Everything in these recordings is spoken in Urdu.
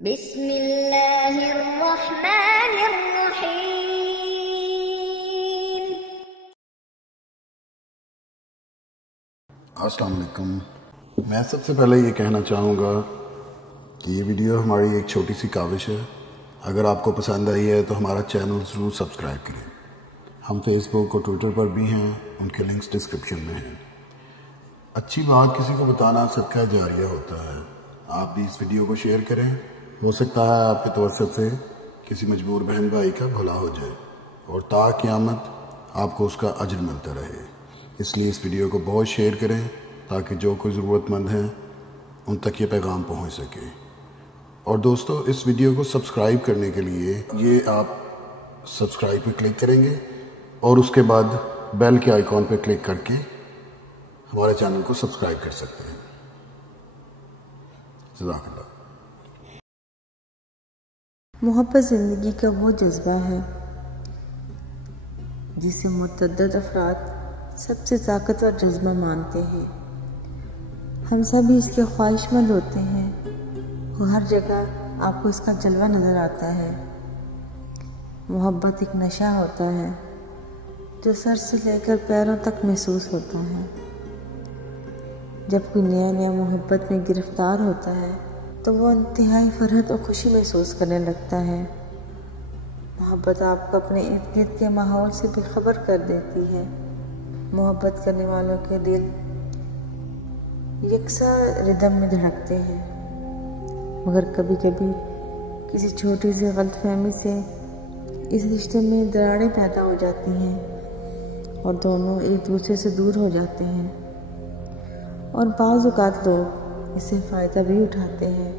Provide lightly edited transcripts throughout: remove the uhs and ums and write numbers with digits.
بسم اللہ الرحمن الرحیم۔ السلام علیکم۔ میں سب سے پہلے یہ کہنا چاہوں گا کہ یہ ویڈیو ہماری ایک چھوٹی سی کاوش ہے۔ اگر آپ کو پسند آئی ہے تو ہمارا چینل ضرور سبسکرائب کریں۔ ہم فیس بک اور ٹویٹر پر بھی ہیں، ان کے لنکس ڈسکرپشن میں ہیں۔ اچھی بات کسی کو بتانا صدقہ جاریہ ہوتا ہے۔ آپ بھی اس ویڈیو کو شیئر کریں، ہو سکتا ہے آپ کے توسط سے کسی مجبور بہن بھائی کا بھلا ہو جائے اور تا قیامت آپ کو اس کا اجر ملتا رہے۔ اس لیے اس ویڈیو کو بہت شیئر کریں تاکہ جو کوئی ضرورت مند ہیں ان تک یہ پیغام پہنچ سکے۔ اور دوستو، اس ویڈیو کو سبسکرائب کرنے کے لیے یہ آپ سبسکرائب پہ کلک کریں گے اور اس کے بعد بیل کے آئیکن پہ کلک کر کے ہمارے چینل کو سبسکرائب کر سکتے ہیں۔ جزاک اللہ۔ محبت زندگی کا وہ جذبہ ہے جسے متعدد افراد سب سے طاقتور جذبہ مانتے ہیں۔ ہم سب اس کے خواہش مند ہوتے ہیں اور ہر جگہ آپ کو اس کا جلوہ نظر آتا ہے۔ محبت ایک نشہ ہوتا ہے جو سر سے لے کر پیروں تک محسوس ہوتا ہے۔ جب کوئی نیا محبت میں گرفتار ہوتا ہے تو وہ انتہائی فرحت اور خوشی محسوس کرنے لگتا ہے۔ محبت آپ کو اپنے ارد گرد کے ماحول سے بے خبر کر دیتی ہے۔ محبت کرنے والوں کے دل یکساں ردم میں دھڑکتے ہیں، مگر کبھی کبھی کسی چھوٹی سی غلط فہمی سے اس رشتے میں دراڑیں پیدا ہو جاتی ہیں اور دونوں ایک دوسرے سے دور ہو جاتے ہیں۔ اور بعض اوقات لوگ اس سے فائدہ بھی اٹھاتے ہیں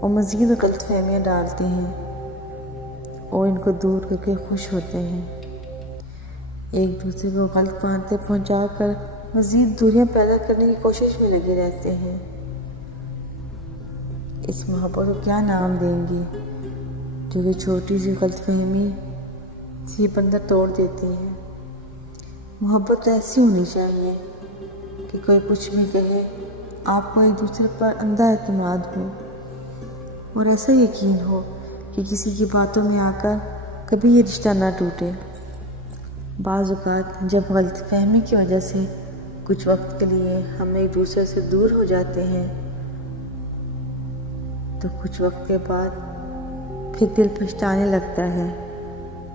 اور مزید غلط فہمیاں ڈالتے ہیں اور ان کو دور کر کے خوش ہوتے ہیں۔ ایک دوسرے کو غلط باتیں پہنچا کر مزید دوریاں پیدا کرنے کی کوشش میں لگے رہتے ہیں۔ اس محبت کو کیا نام دیں گے کیونکہ چھوٹی سی غلط فہمی سی بندہ توڑ دیتی ہے۔ محبت ایسی ہونی چاہیے کہ کوئی کچھ بھی کہے آپ کو ایک دوسرے پر اندھا اعتماد ہو اور ایسا یقین ہو کہ کسی کی باتوں میں آ کر کبھی یہ رشتہ نہ ٹوٹے۔ بعض اوقات جب غلط فہمی کی وجہ سے کچھ وقت کے لیے ہم ایک دوسرے سے دور ہو جاتے ہیں تو کچھ وقت کے بعد پھر دل پچھتانے لگتا ہے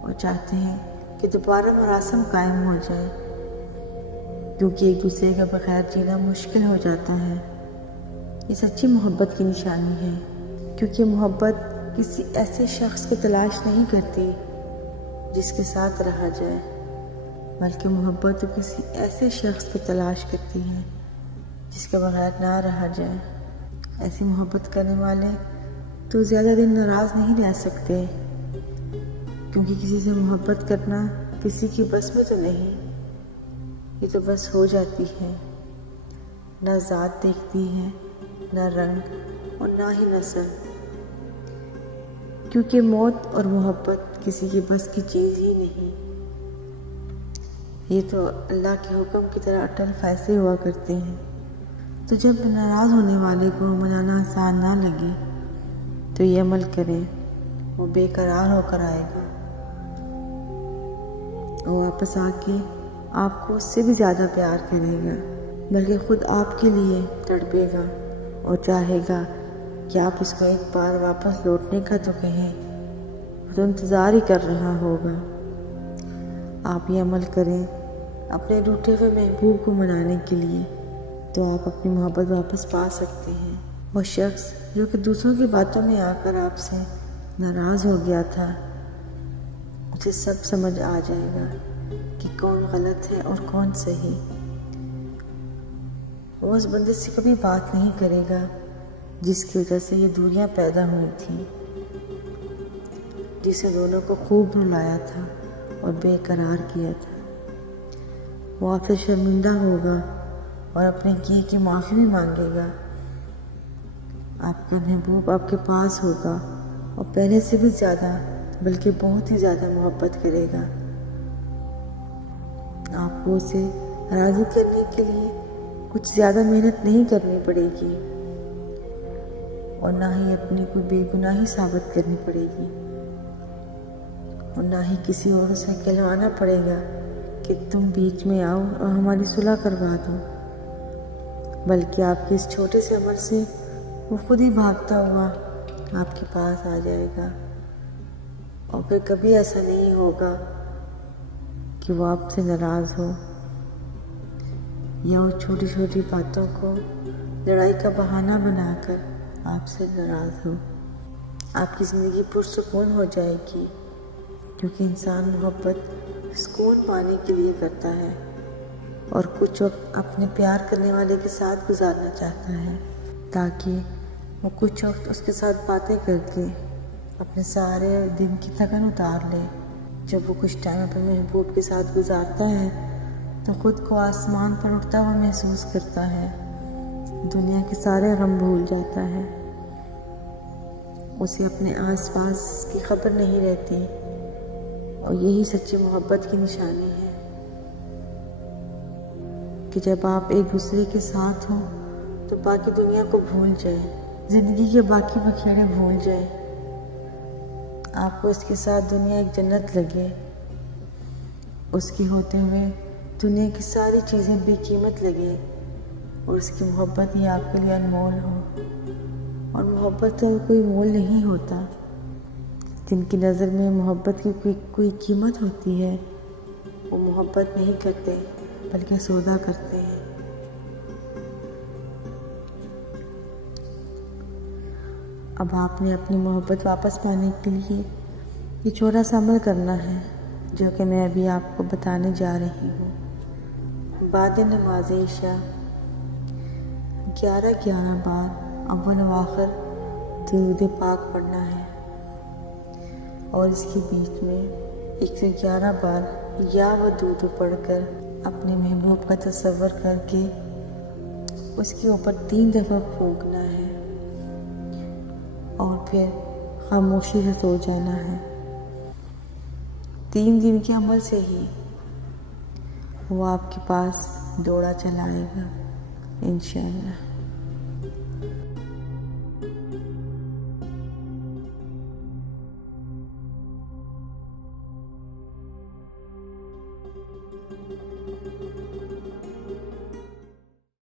اور چاہتے ہیں کہ دوبارہ مراسم قائم ہو جائے، کیونکہ ایک دوسرے کے بغیر جینا مشکل ہو جاتا ہے۔ یہ سچی محبت کی نشانی ہے، کیونکہ محبت کسی ایسے شخص کی تلاش نہیں کرتی جس کے ساتھ رہا جائے، بلکہ محبت تو کسی ایسے شخص کی تلاش کرتی ہے جس کے بغیر نہ رہا جائے۔ ایسی محبت کرنے والے تو زیادہ دن ناراض نہیں رہ سکتے، کیونکہ کسی سے محبت کرنا کسی کی بس میں تو نہیں، یہ تو بس ہو جاتی ہے۔ نہ ذات دیکھتی ہے، نہ رنگ اور نہ ہی نسل، کیونکہ موت اور محبت کسی کی بس کی چیز ہی نہیں۔ یہ تو اللہ کے حکم کی طرح اٹل فیصلے ہوا کرتے ہیں۔ تو جب ناراض ہونے والے کو منانا آسان نہ لگے تو یہ عمل کریں، وہ بے قرار ہو کر آئے گا اور واپس آ کے آپ کو اس سے بھی زیادہ پیار کرے گا، بلکہ خود آپ کے لیے تڑپے گا اور چاہے گا کہ آپ اس کو ایک بار واپس لوٹنے کا تو کہیں، وہ تو انتظار ہی کر رہا ہوگا۔ آپ یہ عمل کریں اپنے روٹے ہوئے محبوب کو منانے کے لیے، تو آپ اپنی محبت واپس پا سکتے ہیں۔ وہ شخص جو کہ دوسروں کی باتوں میں آ کر آپ سے ناراض ہو گیا تھا، اسے سب سمجھ آ جائے گا کہ کون غلط ہے اور کون صحیح۔ وہ اس بندے سے کبھی بات نہیں کرے گا جس کی وجہ سے یہ دوریاں پیدا ہوئی تھیں، جسے دونوں کو خوب رلایا تھا اور بے قرار کیا تھا۔ وہ آپ سے شرمندہ ہوگا اور اپنے کیے کی معافی بھی مانگے گا۔ آپ کا محبوب آپ کے پاس ہوگا اور پہلے سے بھی زیادہ، بلکہ بہت ہی زیادہ محبت کرے گا۔ آپ کو اسے راضی کرنے کے لیے کچھ زیادہ محنت نہیں کرنی پڑے گی اور نہ ہی اپنی کوئی بے گناہی ثابت کرنی پڑے گی، اور نہ ہی کسی اور سے کہلوانا پڑے گا کہ تم بیچ میں آؤ اور ہماری صلح کروا دو، بلکہ آپ کے اس چھوٹے سے عمل سے وہ خود ہی بھاگتا ہوا آپ کے پاس آ جائے گا، اور پھر کبھی ایسا نہیں ہوگا کہ وہ آپ سے ناراض ہو یا وہ چھوٹی چھوٹی باتوں کو لڑائی کا بہانہ بنا کر آپ سے ناراض ہو۔ آپ کی زندگی پرسکون ہو جائے گی، کیونکہ انسان محبت سکون پانے کے لیے کرتا ہے اور کچھ وقت اپنے پیار کرنے والے کے ساتھ گزارنا چاہتا ہے، تاکہ وہ کچھ وقت اس کے ساتھ باتیں کر کے اپنے سارے دن کی تھکن اتار لے۔ جب وہ کچھ ٹائم اپنے محبوب کے ساتھ گزارتا ہے تو خود کو آسمان پر اٹھتا ہوا محسوس کرتا ہے، دنیا کے سارے غم بھول جاتا ہے، اسے اپنے آس پاس کی خبر نہیں رہتی، اور یہی سچی محبت کی نشانی ہے کہ جب آپ ایک دوسرے کے ساتھ ہوں تو باقی دنیا کو بھول جائیں، زندگی کے باقی بکھیڑے بھول جائیں، آپ کو اس کے ساتھ دنیا ایک جنت لگے، اس کے ہوتے ہوئے دنیا کی ساری چیزیں بے قیمت لگے، اور اس کی محبت ہی آپ کے لیے انمول ہو۔ اور محبت تو کوئی مول نہیں ہوتا، جن کی نظر میں محبت کی کوئی قیمت ہوتی ہے وہ محبت نہیں کرتے بلکہ سودا کرتے ہیں۔ اب آپ نے اپنی محبت واپس پانے کے لیے یہ چھوٹا سا عمل کرنا ہے جو کہ میں ابھی آپ کو بتانے جا رہی ہوں۔ بعد نماز عشاء 11 بار اول و آخر درود پاک پڑھنا ہے، اور اس کے بیچ میں 111 بار یا و دودھ پڑھ کر اپنے محبوب کا تصور کر کے اس کے اوپر 3 دفعہ پھونکنا ہے، اور پھر خاموشی سے سو جانا ہے۔ 3 دن کے عمل سے ہی وہ آپ کے پاس دوڑا چلا آئے گا انشاءاللہ۔